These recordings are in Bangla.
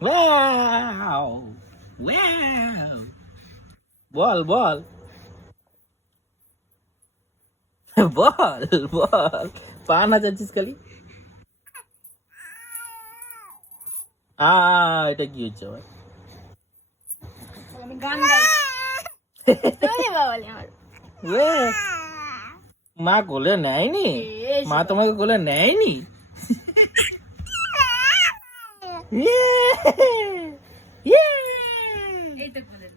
ওয়াও ওয়াও বল বল বল বল পা না যাচ্ছিস খালি এটা কি হচ্ছে আবার আমি গান গাই তোরে বাবালে আমার মা কোলে নেয়নি মা তোমাকে কোলে নেয়নি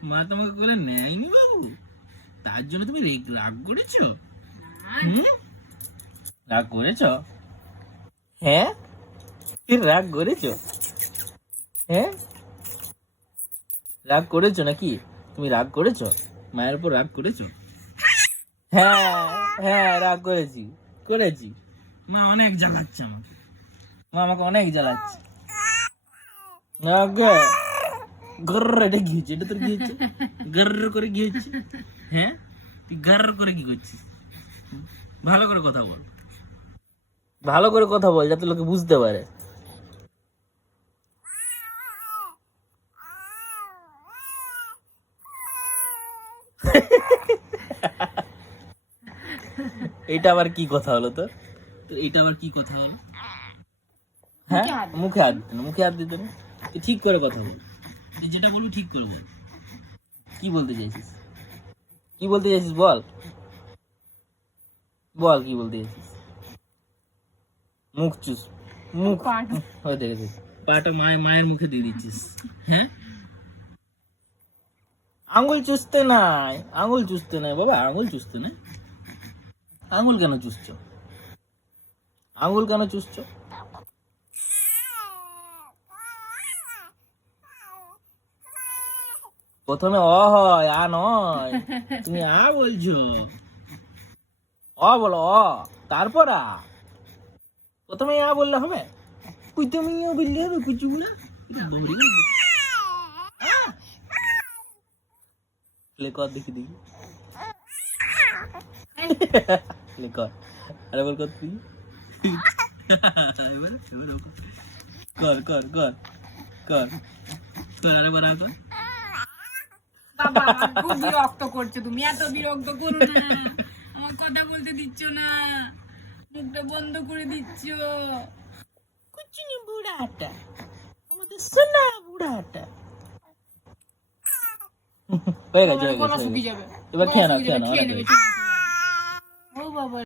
মা তোমাকে কোলে নেয়নি বাবু তার জন্য তুমি রাগ করেছো রাগ করেছো হ্যাঁ রাগ করেছো হ্যাঁ রাগ করেছো নাকি তুমি রাগ করেছো মায়ের উপর রাগ করেছো হ্যাঁ হ্যাঁ রাগ করেছি করেছি মা অনেক জ্বালাচ্ছে আমাকে মা আমাকে অনেক জ্বালাচ্ছে এটা কি হচ্ছে এটা তোর কি হচ্ছে গর্র করে কি হচ্ছে হ্যাঁ তুই গর্র করে কি করছিস ভালো করে কথা বল ভালো করে কথা বল যাতে লোকে বুঝতে পারে এটা আবার কি কথা হলো তো এটা আবার কি কথা হলো হ্যাঁ মুখে হাত দিতে না মুখে হাত দিতে না ঠিক করে কথা বল যেটা বলবি ঠিক করে বল কি বলতে চাইছিস কি বলতে চাইছিস বল বল কি বলতে চাইছিস মুখ চুস মুখ দেখে পাটা মায়ের মুখে দিয়ে দিচ্ছিস হ্যাঁ আঙুল চুষতে নাই আঙুল চুষতে নাই বাবা আঙুল চুষতে নাই আঙুল কেন চুষছ আঙুল কেন চুষছ প্রথমে অ হয় আ নয় তুমি আ বলছো অ বলো অ তারপর আ প্রথমে আ বললে হবে কুই তুমি বললে হবে কুচু বলে প্লে কর দেখি দেখি প্লে কর আরে বল কর তুই কর কর কর কর কর আরে বল কর বাবা খুব বিরক্ত করছো তুমি এত বিরক্ত করো না আমার কথা বলতে দিচ্ছ না মুখটা বন্ধ করে দিচ্ছ কুচিনি বুড়াটা আমাদের সোনা বুড়াটা হয়ে গেছে এবার খেয়ে নাও খেয়ে নেবে ও বাবা